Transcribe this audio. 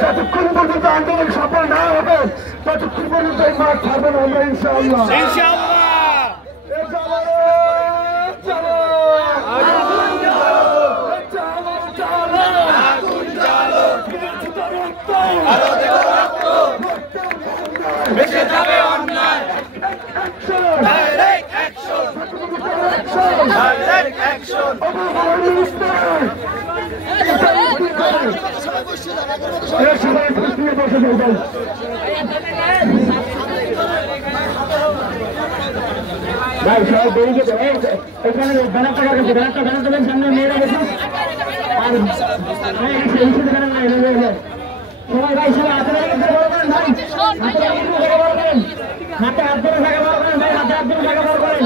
যতক্ষণ পর্যন্ত আন্দোলন সফল না হবে ততক্ষণ পর্যন্ত এই মাঠ ছাড়বো না আমরা ইনশাআল্লাহ। সামনে মেয়েরা গেছে আর সবাই ভাই সবাই হাতে ভাই হাতে হাত ধরে থাকা বড় করেন ভাই হাতে হাত ধরে থাকা বড় করেন